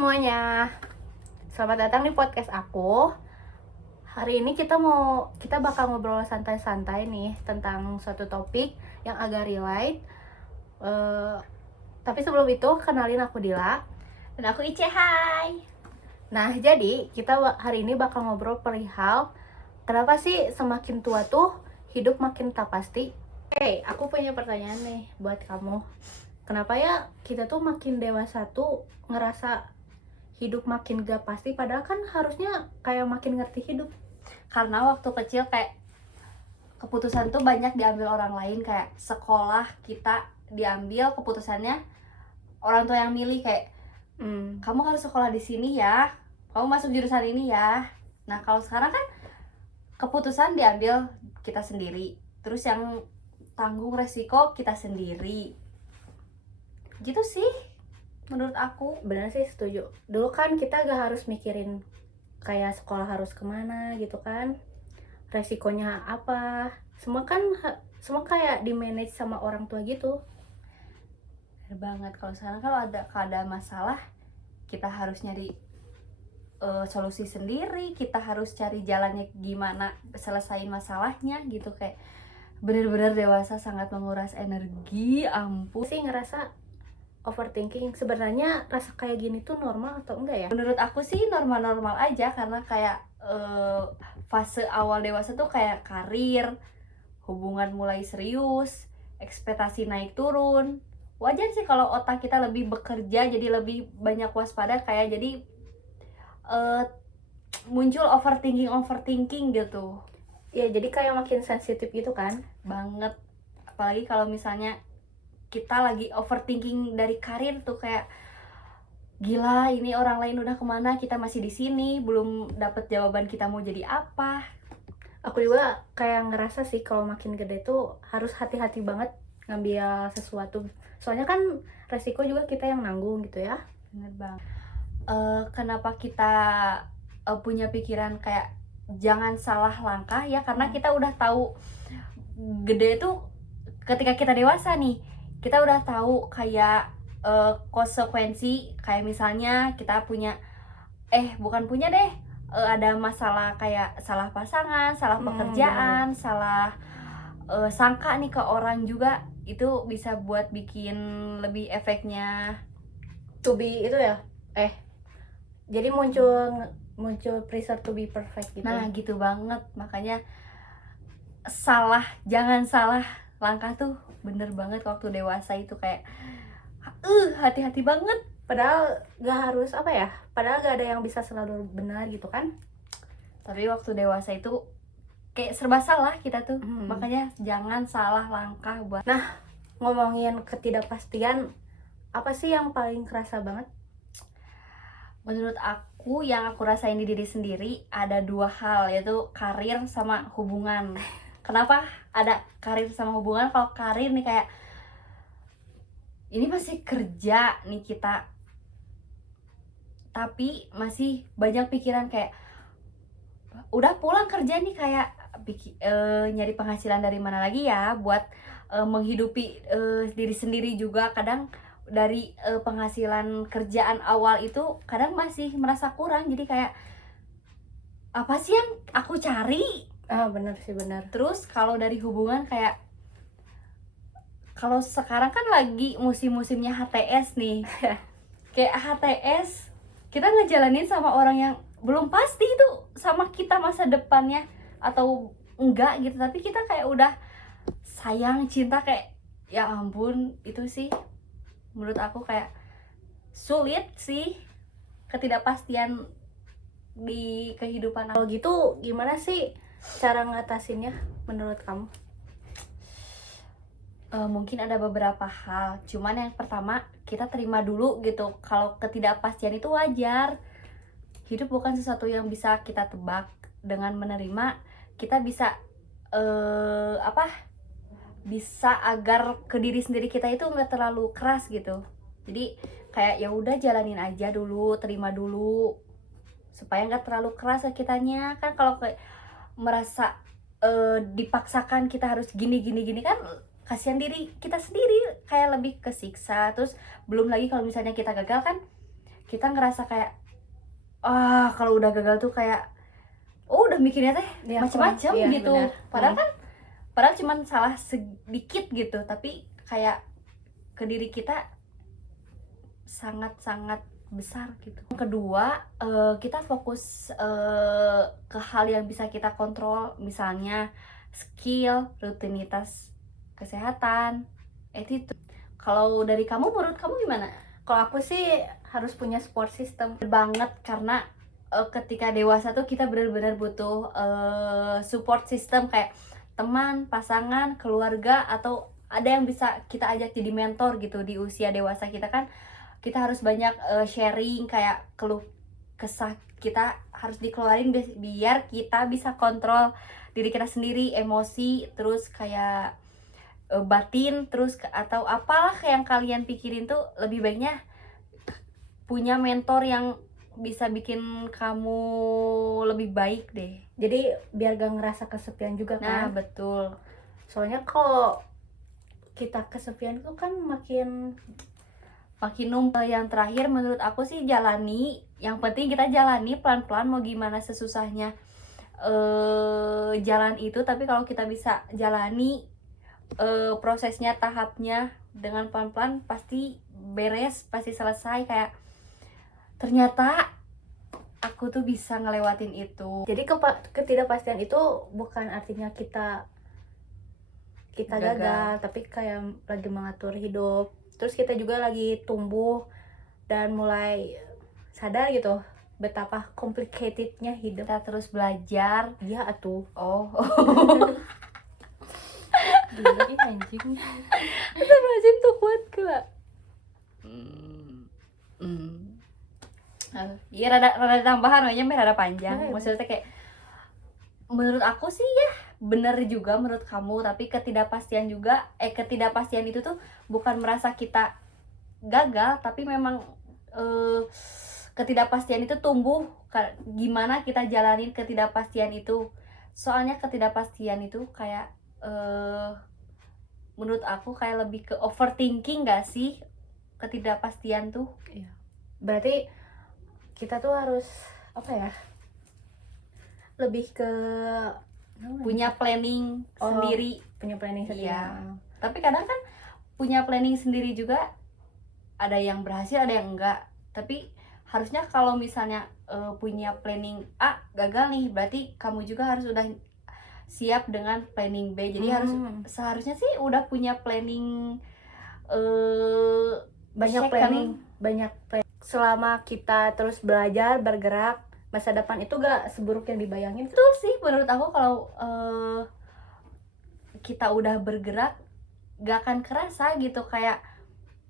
semuanya, selamat datang di podcast aku. Hari ini kita bakal ngobrol santai-santai nih tentang suatu topik yang agak relate. Tapi sebelum itu kenalin aku Dila. Dan aku Ice, hai. Nah jadi kita hari ini bakal ngobrol perihal kenapa sih semakin tua tuh hidup makin tak pasti. Aku punya pertanyaan nih buat kamu. Kenapa ya kita tuh makin dewasa tuh ngerasa hidup makin gak pasti, padahal kan harusnya kayak makin ngerti hidup. Karena waktu kecil kayak keputusan tuh banyak diambil orang lain, kayak sekolah kita diambil keputusannya orang tua yang milih, kayak kamu harus sekolah di sini ya, kamu masuk jurusan ini ya. Nah kalau sekarang kan keputusan diambil kita sendiri, terus yang tanggung resiko kita sendiri. Gitu sih menurut aku. Benar sih, setuju. Dulu kan kita gak harus mikirin kayak sekolah harus kemana gitu kan, resikonya apa, semua kayak di manage sama orang tua gitu. Bener banget. Kalau sekarang kalau ada masalah, kita harus nyari solusi sendiri, kita harus cari jalannya gimana selesaiin masalahnya gitu. Kayak bener-bener dewasa sangat menguras energi, ampun. Sih ngerasa overthinking, sebenarnya rasa kayak gini tuh normal atau enggak ya? Menurut aku sih normal-normal aja, karena kayak fase awal dewasa tuh kayak karir, hubungan mulai serius, ekspektasi naik turun. Wajar sih kalau otak kita lebih bekerja, jadi lebih banyak waspada, kayak jadi muncul overthinking gitu. Ya jadi kayak makin sensitif gitu kan. Banget. Apalagi kalau misalnya kita lagi overthinking dari karir tuh, kayak gila, ini orang lain udah kemana, kita masih di sini belum dapet jawaban kita mau jadi apa. Aku juga kayak ngerasa sih kalau makin gede tuh harus hati-hati banget ngambil sesuatu, soalnya kan resiko juga kita yang nanggung gitu ya. Bener banget. Kenapa kita punya pikiran kayak jangan salah langkah ya, karena kita udah tahu gede tuh ketika kita dewasa nih, kita udah tahu kayak konsekuensi. Kayak misalnya kita punya bukan punya deh, ada masalah kayak salah pasangan, salah pekerjaan, salah sangka nih ke orang juga, itu bisa buat bikin lebih efeknya To be itu ya, jadi muncul pressure to be perfect gitu. Nah gitu banget. Makanya jangan salah langkah tuh bener banget waktu dewasa itu, kayak hati-hati banget. Padahal padahal gak ada yang bisa selalu benar gitu kan. Tapi waktu dewasa itu kayak serba salah kita tuh. Makanya jangan salah langkah buat. Nah, ngomongin ketidakpastian, apa sih yang paling kerasa banget? Menurut aku, yang aku rasain di diri sendiri ada dua hal, yaitu karir sama hubungan. Kenapa ada karir sama hubungan? Kalau karir nih kayak ini masih kerja nih kita, tapi masih banyak pikiran kayak udah pulang kerja nih, kayak nyari penghasilan dari mana lagi ya buat menghidupi diri sendiri juga. Kadang dari penghasilan kerjaan awal itu kadang masih merasa kurang, jadi kayak apa sih yang aku cari. Bener sih, bener. Terus kalau dari hubungan, kayak kalau sekarang kan lagi musim-musimnya HTS nih. Kayak HTS kita ngejalanin sama orang yang belum pasti itu sama kita masa depannya atau enggak gitu, tapi kita kayak udah sayang, cinta, kayak ya ampun. Itu sih menurut aku kayak sulit sih, ketidakpastian di kehidupan. Kalau gitu gimana sih cara ngatasinnya menurut kamu? Mungkin ada beberapa hal, cuman yang pertama kita terima dulu gitu, kalau ketidakpastian itu wajar. Hidup bukan sesuatu yang bisa kita tebak. Dengan menerima, kita bisa bisa agar ke diri sendiri kita itu nggak terlalu keras gitu. Jadi kayak ya udah jalanin aja dulu, terima dulu, supaya nggak terlalu keras ke kitanya. Kan kalau kayak merasa dipaksakan kita harus gini kan kasihan diri kita sendiri, kayak lebih kesiksa. Terus belum lagi kalau misalnya kita gagal kan kita ngerasa kayak kalau udah gagal tuh kayak udah mikirnya teh Ya, macam-macam iya, gitu. benar. Padahal cuman salah sedikit gitu, tapi kayak ke diri kita sangat-sangat besar gitu. Yang kedua, kita fokus ke hal yang bisa kita kontrol, misalnya skill, rutinitas, kesehatan, attitude. Kalau dari kamu, menurut kamu gimana? Kalau aku sih harus punya support system. Banget, karena ketika dewasa tuh kita benar-benar butuh support system kayak teman, pasangan, keluarga, atau ada yang bisa kita ajak jadi mentor gitu. Di usia dewasa kita kan kita harus banyak sharing, kayak keluh kesah kita harus dikeluarin biar kita bisa kontrol diri kita sendiri, emosi, terus kayak batin, terus atau apalah yang kalian pikirin tuh lebih baiknya punya mentor yang bisa bikin kamu lebih baik deh. Jadi biar gak ngerasa kesepian juga Nah, kan. betul. Soalnya kalau kita kesepian tuh kan makin Makin numpuk. Yang terakhir menurut aku sih jalani. Yang penting kita jalani pelan-pelan, mau gimana sesusahnya jalan itu, tapi kalau kita bisa jalani prosesnya, tahapnya dengan pelan-pelan, pasti beres, pasti selesai. Kayak ternyata aku tuh bisa ngelewatin itu. jadi ketidakpastian itu bukan artinya kita gagal, tapi kayak lagi mengatur hidup. Terus kita juga lagi tumbuh dan mulai sadar gitu betapa complicatednya hidup. Kita terus belajar. Iya atuh. Oh, Gini anjing. lazim tuh kuat gak? Iya, rada tambahan aja, rada panjang. Nah, Maksudnya kayak menurut aku sih ya bener juga menurut kamu, tapi ketidakpastian juga ketidakpastian itu tuh bukan merasa kita gagal, tapi memang ketidakpastian itu tumbuh gimana kita jalanin ketidakpastian itu. Soalnya ketidakpastian itu kayak menurut aku kayak lebih ke overthinking gak sih ketidakpastian tuh? Berarti kita tuh harus apa ya? Lebih ke Punya planning sendiri. punya planning sendiri. Iya. Tapi kadang kan punya planning sendiri juga ada yang berhasil, ada yang enggak. Tapi harusnya kalau misalnya punya planning A gagal nih, berarti kamu juga harus udah siap dengan planning B. Jadi seharusnya sih udah punya planning banyak planning. Selama kita terus belajar, bergerak, masa depan itu gak seburuk yang dibayangin. Betul sih menurut aku, kalau kita udah bergerak gak akan kerasa gitu, kayak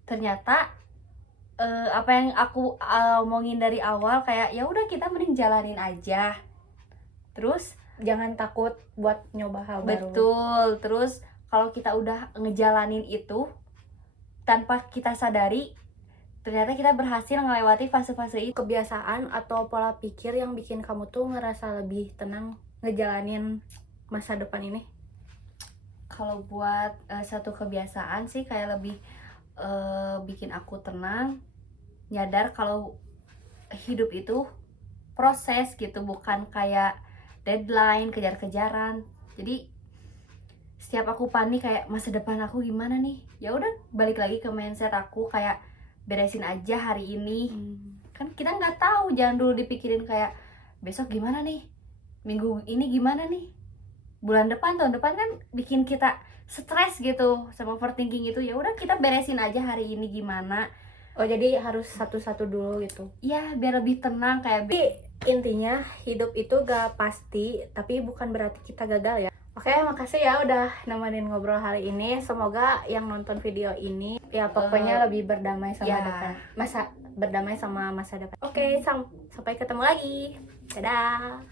ternyata apa yang aku omongin dari awal, kayak ya udah kita mending jalanin aja. Terus Jangan takut buat nyoba hal baru. betul, terus kalau kita udah ngejalanin itu tanpa kita sadari, ternyata kita berhasil ngelewati fase-fase itu. Kebiasaan atau pola pikir yang bikin kamu tuh ngerasa lebih tenang ngejalanin masa depan ini? Kalau buat satu kebiasaan sih kayak lebih bikin aku tenang, nyadar kalau hidup itu proses gitu, bukan kayak deadline, kejar-kejaran. Jadi setiap aku panik kayak masa depan aku gimana nih, ya udah balik lagi ke mindset aku, kayak beresin aja hari ini. Kan kita nggak tahu, jangan dulu dipikirin kayak besok gimana nih, minggu ini gimana nih, bulan depan, tahun depan. Kan bikin kita stres gitu sama overthinking itu. Ya udah kita beresin aja hari ini gimana. Oh, jadi harus satu-satu dulu gitu. Ya biar lebih tenang, kayak Intinya hidup itu gak pasti, tapi bukan berarti kita gagal ya. Oke, makasih ya udah nemenin ngobrol hari ini. Semoga yang nonton video ini ya pokoknya lebih berdamai sama depan. Berdamai sama masa depan. Oke, sampai ketemu lagi. Dadah.